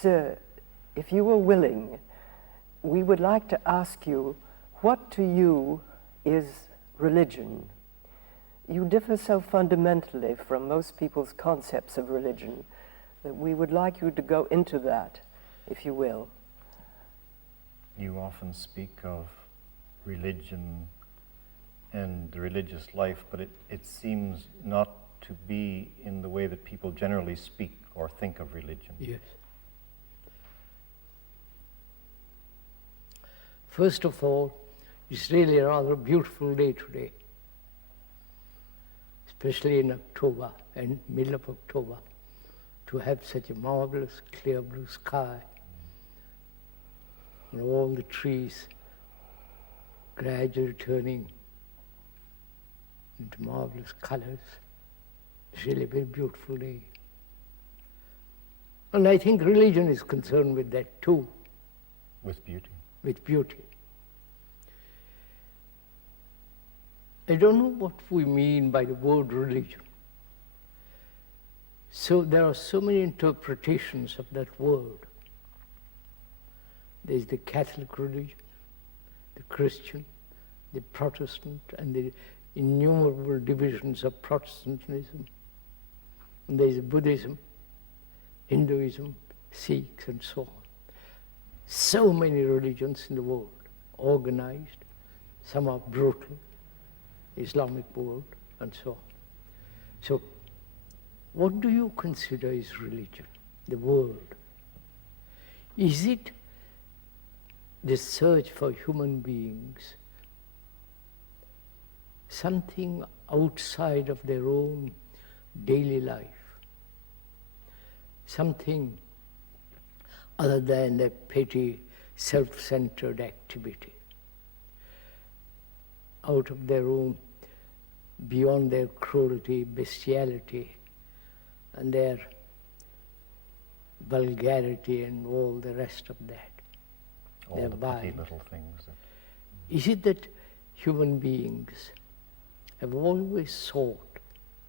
Sir, if you were willing, we would like to ask you, what to you is religion? You differ so fundamentally from most people's concepts of religion that we would like you to go into that, if you will. You often speak of religion and the religious life, but it seems not to be in the way that people generally speak or think of religion. Yes. First of all, it's really a rather beautiful day today, especially in October and middle of October, to have such a marvelous clear blue sky and all the trees gradually turning into marvelous colors. It's really a very beautiful day. And I think religion is concerned with that too. With beauty. With beauty. I don't know what we mean by the word religion. So there are so many interpretations of that word. There's the Catholic religion, the Christian, the Protestant, and the innumerable divisions of Protestantism. And there's Buddhism, Hinduism, Sikhs, and so on. So many religions in the world, organized, some are brutal, Islamic world, and so on. So, what do you consider is religion, the word? Is it the search for human beings, something outside of their own daily life, something other than their petty, self-centered activity, out of their own, beyond their cruelty, bestiality, and their vulgarity and all the rest of that. All the petty little things. Is it that human beings have always sought,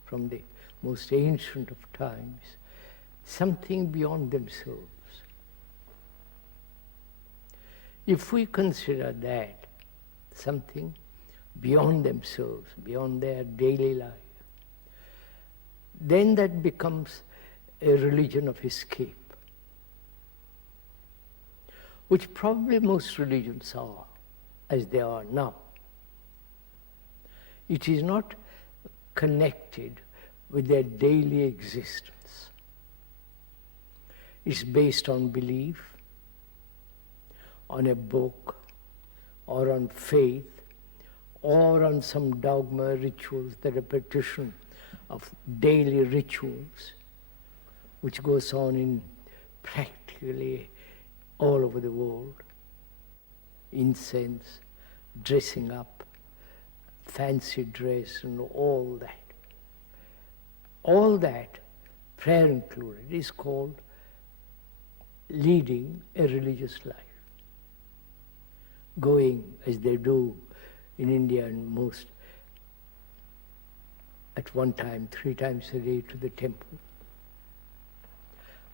from the most ancient of times, something beyond themselves? If we consider that something beyond themselves, beyond their daily life, then that becomes a religion of escape, which probably most religions are, as they are now. It is not connected with their daily existence. It's based on belief, on a book, or on faith, or on some dogma, rituals, the repetition of daily rituals, which goes on in practically all over the world. Incense, dressing up, fancy dress, and all that. All that, prayer included, is called leading a religious life. Going, as they do in India and most, at one time, 3 times a day to the temple.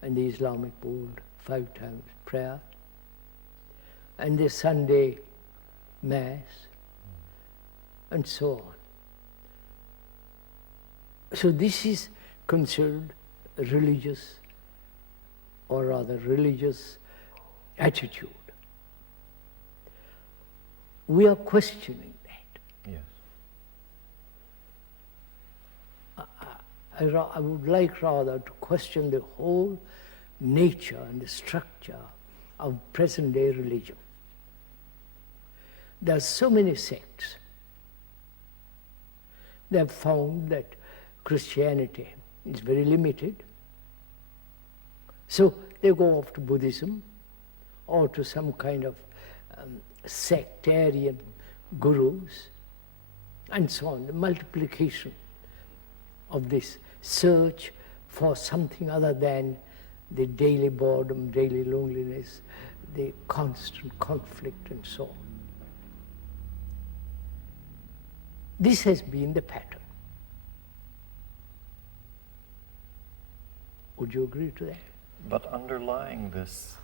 And the Islamic world, 5 times prayer. And the Sunday Mass, and so on. So this is considered a religious, or rather religious attitude. We are questioning that. Yes. I would like rather to question the whole nature and the structure of present-day religion. There are so many sects. They have found that Christianity is very limited. So they go off to Buddhism or to some kind of sectarian gurus and so on. The multiplication of this search for something other than the daily boredom, daily loneliness, the constant conflict and so on. This has been the pattern. Would you agree to that? But underlying this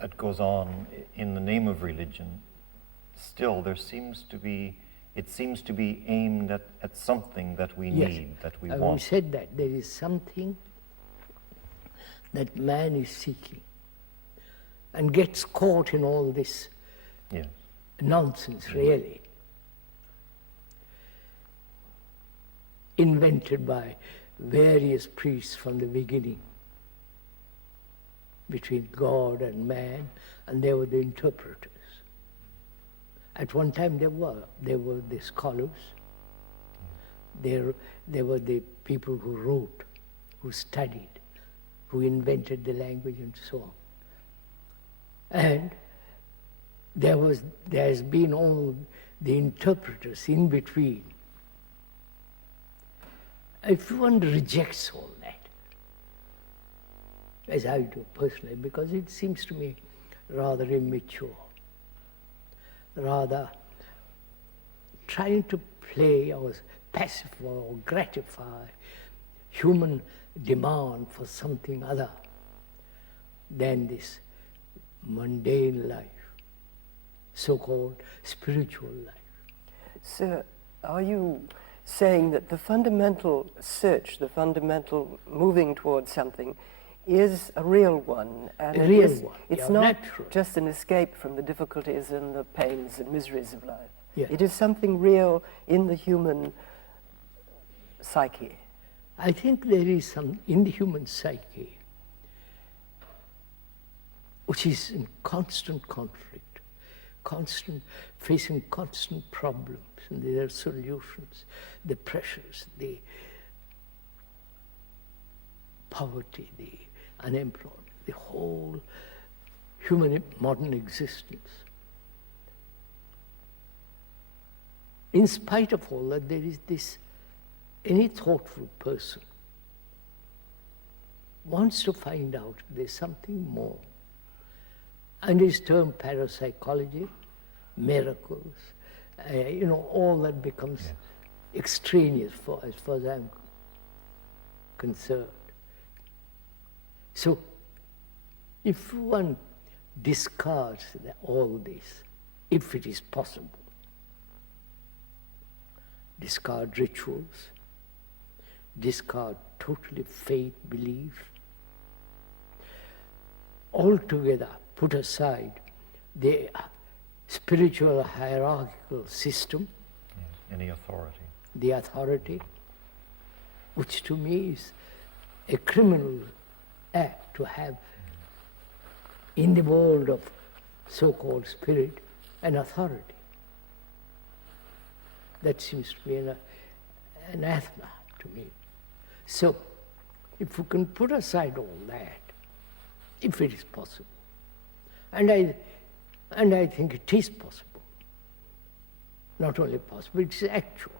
that goes on in the name of religion, still it seems to be aimed at something that we Yes. need, that we We want. said that there is something that man is seeking and gets caught in all this Yes. nonsense, really, invented by various priests from the beginning between God and man, and they were the interpreters. At one time they were the scholars, they were the people who wrote, who studied, who invented the language and so on. And there has been all the interpreters in between. If one rejects all that, as I do personally, because it seems to me rather immature, rather trying to play or pacify or gratify human demand for something other than this mundane life, so-called spiritual life. Sir, are you saying that the fundamental search, the fundamental moving towards something, is a real one? And A real it is, one, it's yeah, not natural. just an escape from the difficulties and the pains and miseries of life. Yeah. It is something real in the human psyche. I think there is some in the human psyche which is in constant conflict, facing constant problems and their solutions, the pressures, the poverty, the unemployment, the whole human modern existence. In spite of all that, there is this, any thoughtful person wants to find out there's something more. And it's termed parapsychology, miracles, all that becomes extraneous as far as I'm concerned. So, if one discards all this, if it is possible, discard rituals, discard totally faith, belief, altogether put aside the spiritual hierarchical system, Yes. Any authority. the authority, which to me is a criminal act to have in the world of so-called spirit an authority. That seems to be an anathema to me. So, if we can put aside all that, if it is possible, and I think it is possible, not only possible, it's actual,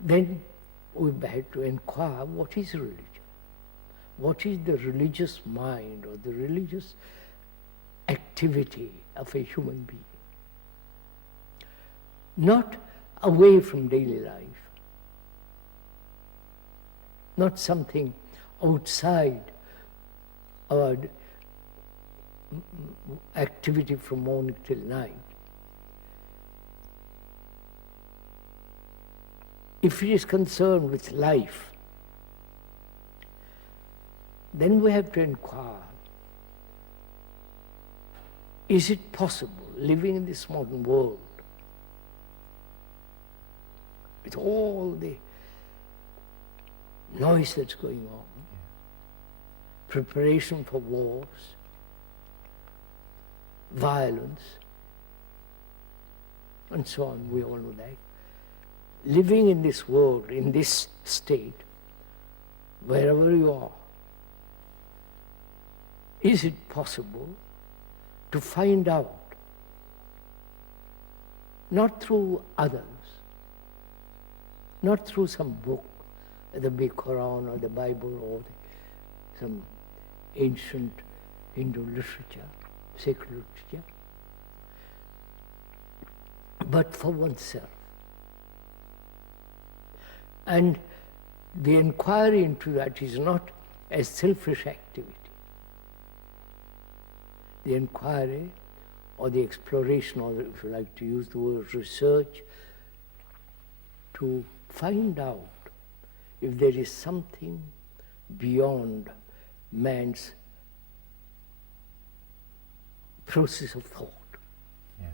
then we have to inquire what is religion? What is the religious mind or the religious activity of a human being? Not away from daily life, not something outside our activity from morning till night. If it is concerned with life, then we have to inquire, is it possible, living in this modern world, with all the noise that's going on, preparation for wars, violence, and so on, we all know that. Living in this world, in this state, wherever you are, is it possible to find out, not through others, not through some book, the big Quran or the Bible or some ancient Hindu literature, sacred literature, but for oneself. And the inquiry into that is not a selfish activity. The inquiry or the exploration, or if you like to use the word research, to find out if there is something beyond man's process of thought. Yes.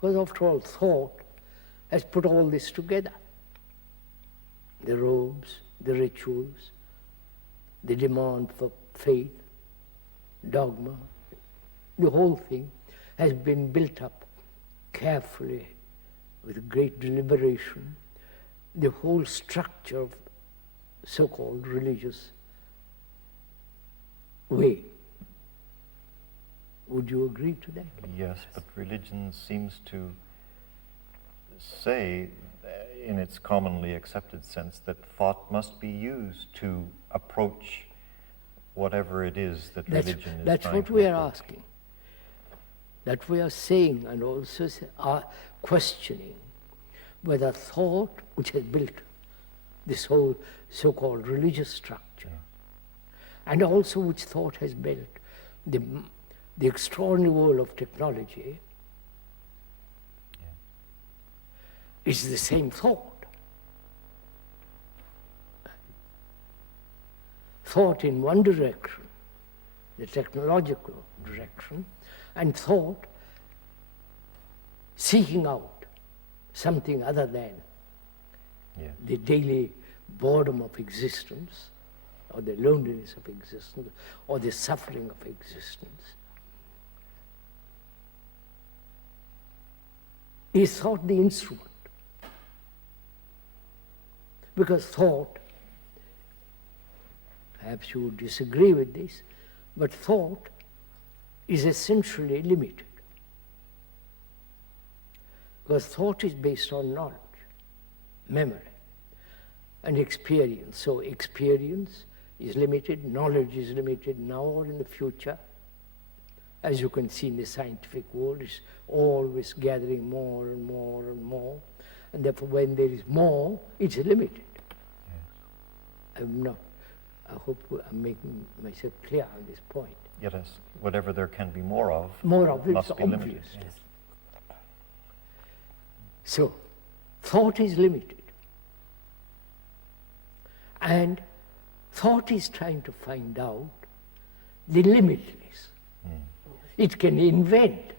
Because after all, thought has put all this together. The robes, the rituals, the demand for faith, dogma, the whole thing has been built up carefully with great deliberation. The whole structure of so-called religious way. Would you agree to that? Yes, but religion seems to say, in its commonly accepted sense, that thought must be used to approach whatever it is that religion is That's trying what to we are approach. asking. That we are saying, and also are questioning whether thought, which has built this whole so-called religious structure, and also which thought has built the extraordinary world of technology, is the same thought. Thought in one direction, the technological direction, and thought seeking out something other than the daily boredom of existence, or the loneliness of existence, or the suffering of existence. Is thought the instrument? Because thought, perhaps you would disagree with this, but thought is essentially limited. Because thought is based on knowledge, memory, and experience. So experience is limited, knowledge is limited now or in the future. As you can see in the scientific world, it's always gathering more and more and more. And therefore, when there is more, it's limited. Yes. I hope I'm making myself clear on this point. Yet, as whatever there can be more of It's must be obvious. limited. Yes. So, thought is limited. And thought is trying to find out the limitless. It can invent,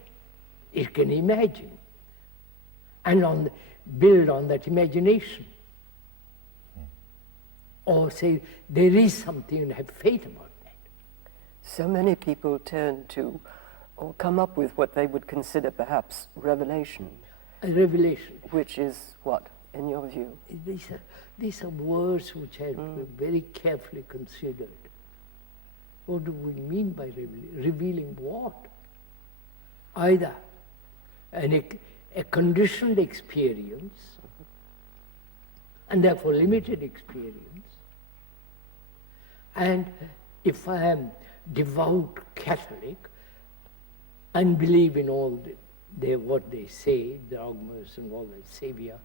it can imagine, and build on that imagination. Or say, there is something, and have faith about that. So many people turn to, or come up with what they would consider perhaps revelation. A revelation. Which is what, in your view? These are words which have been very carefully considered. What do we mean by revealing what? Either a conditioned experience, and therefore limited experience, and if I am devout Catholic and believe in all what they say, dogmas and all that, Savior,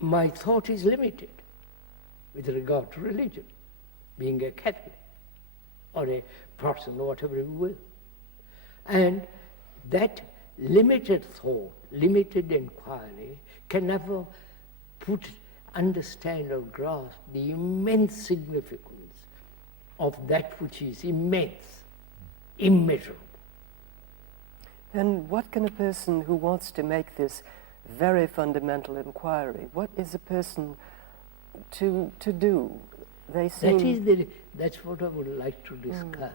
my thought is limited with regard to religion, being a Catholic or a Protestant or whatever you will. And that limited thought, limited inquiry can never understand or grasp the immense significance of that which is immense, immeasurable. And what can a person who wants to make this very fundamental inquiry, what is a person to do? They seem... That's what I would like to discuss.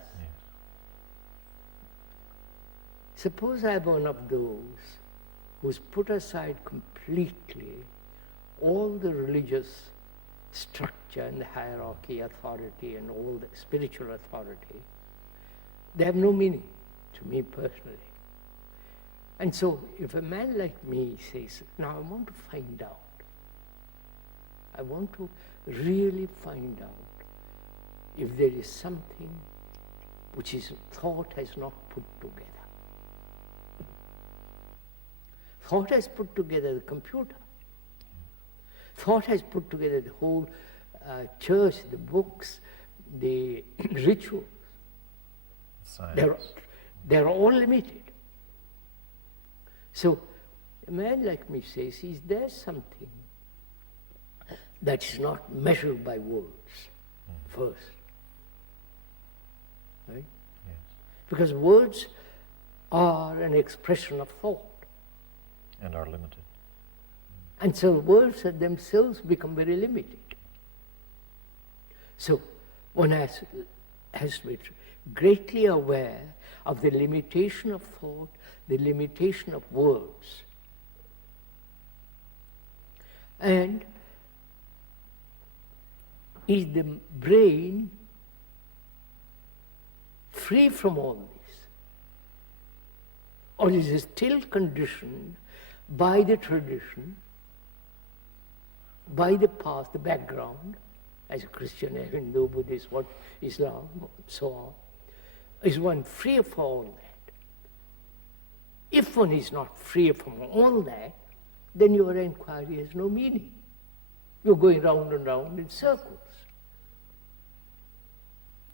Suppose I'm one of those who's put aside completely all the religious structure and hierarchy, authority, and all the spiritual authority. They have no meaning to me personally. And so if a man like me says, now I want to find out, I want to really find out if there is something which is thought has not put together. Thought has put together the computer. Thought has put together the whole church, the books, the rituals. Science. They're all limited. So a man like me says, is there something that is not measured by words first? Right? Yes. Because words are an expression of thought. And are limited. And so words themselves become very limited. So one has to be greatly aware of the limitation of thought, the limitation of words. And is the brain free from all this? Or is it still conditioned by the tradition, by the past, the background, as a Christian, a Hindu, Buddhist, Islam, so on? Is one free from all that? If one is not free from all that, then your inquiry has no meaning. You're going round and round in circles.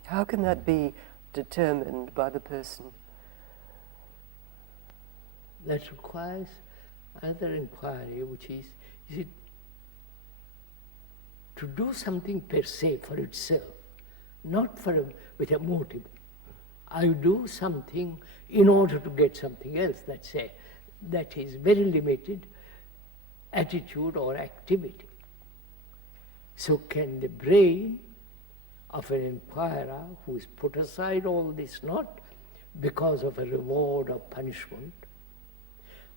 How can that be determined by the person? That requires another inquiry, which is it to do something per se for itself, not with a motive. I do something in order to get something else. That is very limited attitude or activity. So can the brain of an inquirer who has put aside all this, not because of a reward or punishment,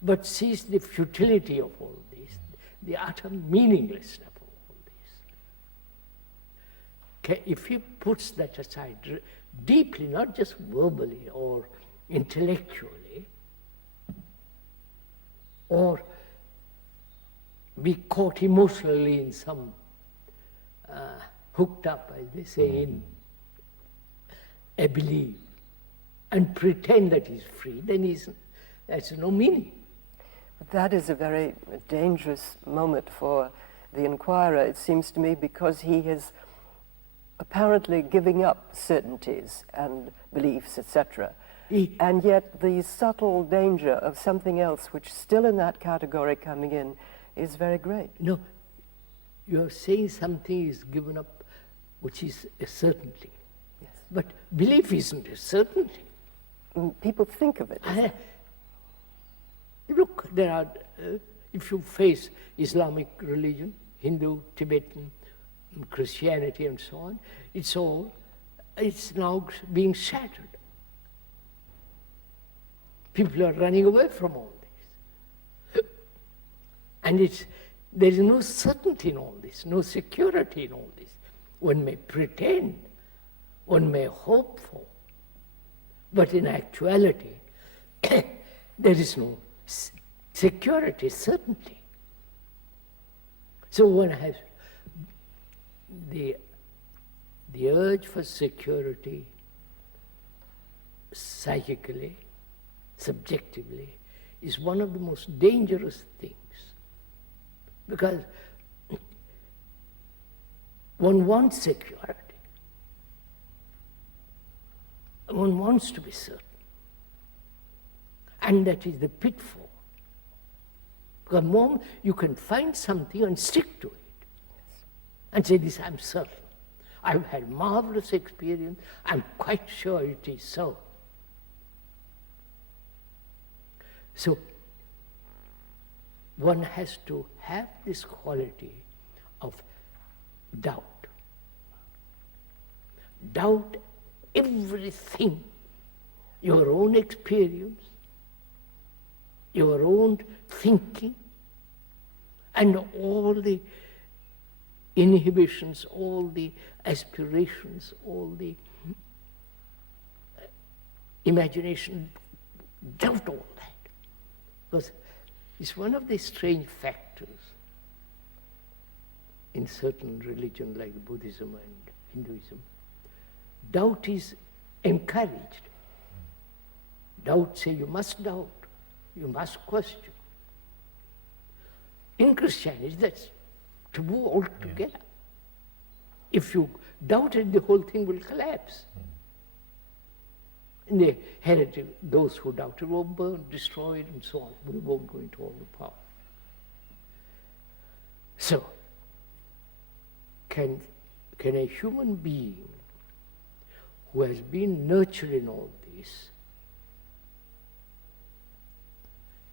but sees the futility of all this, the utter meaninglessness of all this. If he puts that aside deeply, not just verbally or intellectually, or be caught emotionally in some hooked up, as they say, in a belief, and pretend that he's free, then that's no meaning. That is a very dangerous moment for the inquirer, it seems to me, because he is apparently giving up certainties and beliefs, etc. And yet the subtle danger of something else, which still in that category coming in, is very great. No, you're saying something is given up, which is a certainty. Yes. But belief isn't a certainty. People think of it. Look, there are, if you face Islamic religion, Hindu, Tibetan, Christianity and so on, it's now being shattered. People are running away from all this. And there is no certainty in all this, no security in all this. One may pretend, one may hope for, but in actuality, there is no security, certainty. So one has the urge for security psychically, subjectively, is one of the most dangerous things. Because one wants security. One wants to be certain. And that is the pitfall. Because the moment you can find something and stick to it, and say, this I'm certain. I've had marvelous experience, I'm quite sure it is so. So, one has to have this quality of doubt. Doubt everything, your own experience, your own thinking, and all the inhibitions, all the aspirations, all the imagination, doubt all that. Because it's one of the strange factors in certain religions like Buddhism and Hinduism. Doubt is encouraged. Doubt say you must doubt, you must question. In Christianity, that's taboo altogether. If you doubt it, the whole thing will collapse. In the heretic, those who doubted were burned, destroyed, and so on. We won't go into all the power. So, can a human being who has been nurtured in all this,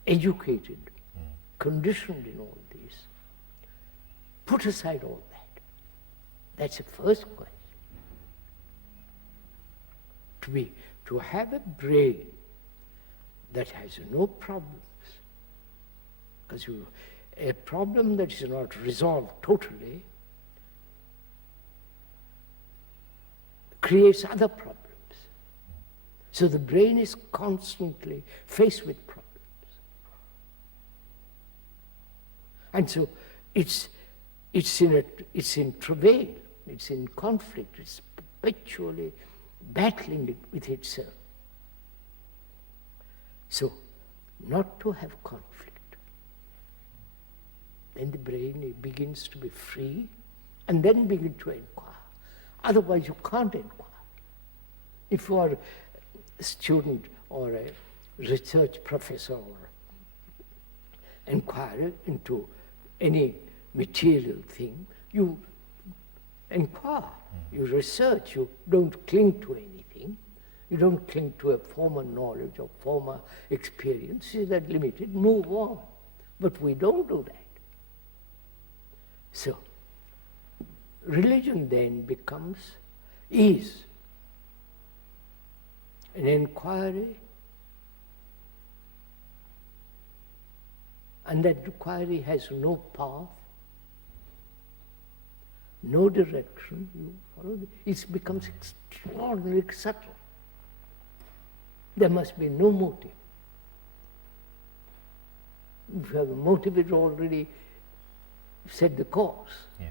educated, conditioned in all this, put aside all that? That's the first question. To have a brain that has no problems, because a problem that is not resolved totally creates other problems. So the brain is constantly faced with problems. And so it's in travail, it's in conflict, it's perpetually battling with itself. So, not to have conflict. Then the brain begins to be free and then begin to inquire. Otherwise you can't inquire. If you are a student or a research professor or inquirer into any material thing, you inquire, you research, you don't cling to anything, you don't cling to a former knowledge or former experience, is that limited, move on. But we don't do that. So, religion then is an inquiry, and that inquiry has no path, no direction. You follow it becomes extraordinarily subtle. There must be no motive. If you have a motive, it already set the course. Yeah.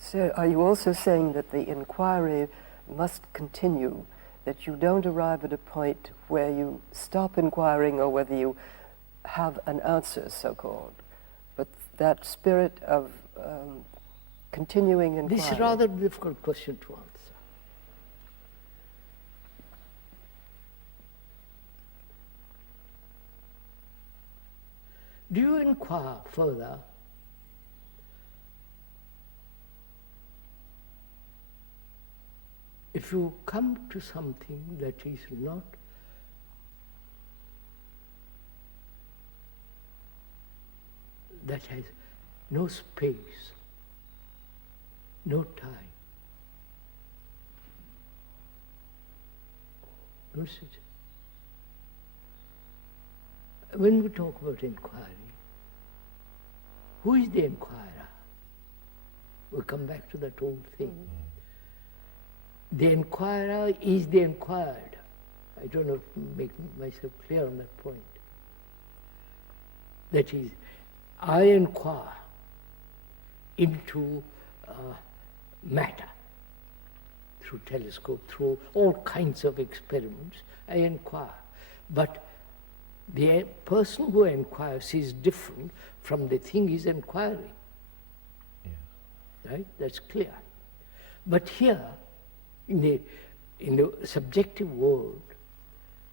So are you also saying that the inquiry must continue, that you don't arrive at a point where you stop inquiring or whether you have an answer, so-called, but that spirit of continuing inquiry? This is a rather difficult question to answer. Do you inquire further if you come to something that is not that has no space, no time? Notice it. When we talk about inquiry, who is the inquirer? We'll come back to that old thing. The inquirer is the inquired. I don't know to make myself clear on that point. That is, I inquire into matter through telescope, through all kinds of experiments. I inquire. But the person who inquires is different from the thing he's inquiring. Yeah. Right? That's clear. But here, in the subjective world,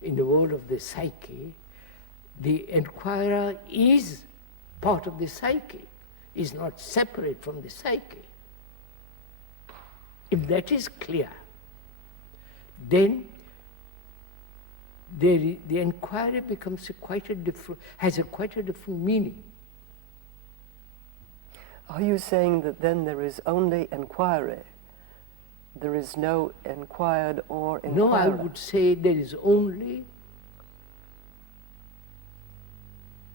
in the world of the psyche, the inquirer is part of the psyche, is not separate from the psyche. If that is clear, then the inquiry becomes quite a different meaning. Are you saying that then there is only inquiry? There is no inquired or inquirer? No, I would say there is only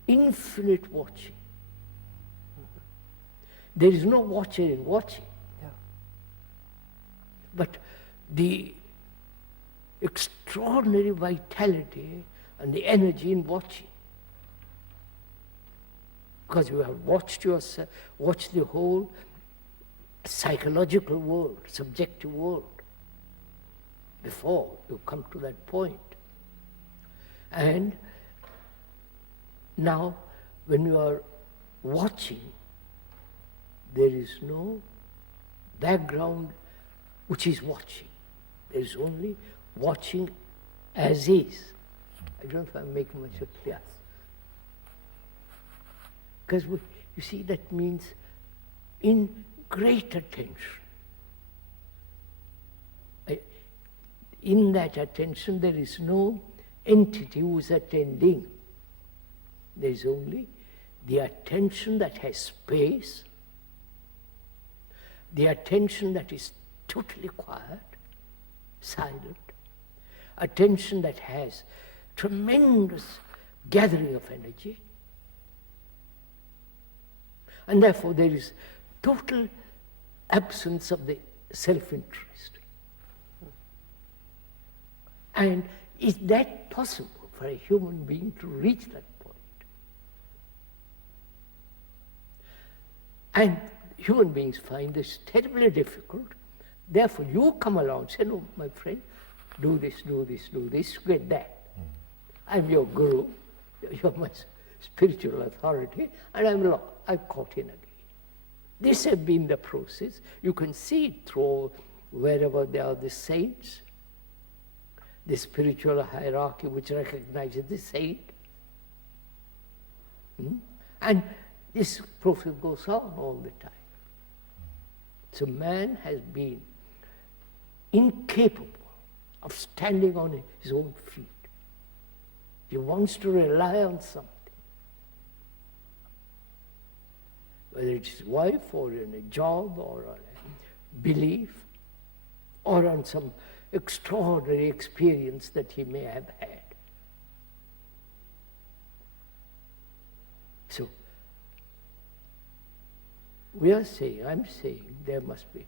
infinite watching. There is no watcher in watching. Yeah. But the extraordinary vitality and the energy in watching. Because you have watched yourself, watched the whole psychological world, subjective world, before you come to that point. And now, when you are watching, there is no background which is watching. There is only watching as is. I don't know if I'm making myself clear. Because you see, that means in great attention. In that attention, there is no entity who is attending. There is only the attention that has space, the attention that is totally quiet, silent, attention that has tremendous gathering of energy, and therefore there is total absence of the self-interest. And is that possible for a human being to reach that point? And human beings find this terribly difficult. Therefore, you come along and say, no, my friend, do this, do this, do this, get that. I'm your guru, you're my spiritual authority, and I'm caught in again. This has been the process. You can see it through wherever there are the saints, the spiritual hierarchy which recognizes the saint. And this process goes on all the time. So man has been incapable of standing on his own feet. He wants to rely on something. Whether it's his wife or in a job or on a belief or on some extraordinary experience that he may have had. So, I'm saying there must be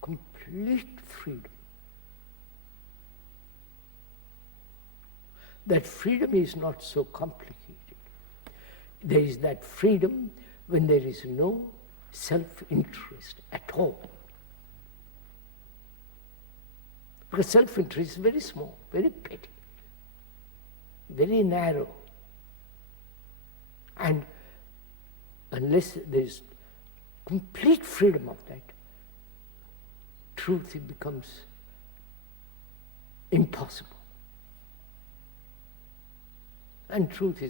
complete freedom. That freedom is not so complicated. There is that freedom when there is no self-interest at all. Because self-interest is very small, very petty, very narrow. And unless there is complete freedom of that, truth, it becomes impossible. And truth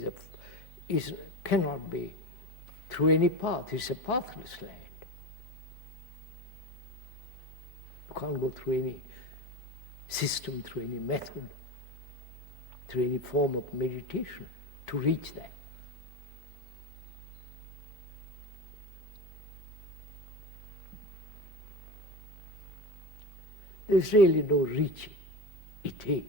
cannot be through any path. It's a pathless land. You can't go through any system, through any method, through any form of meditation to reach that. There's really no reaching. It is.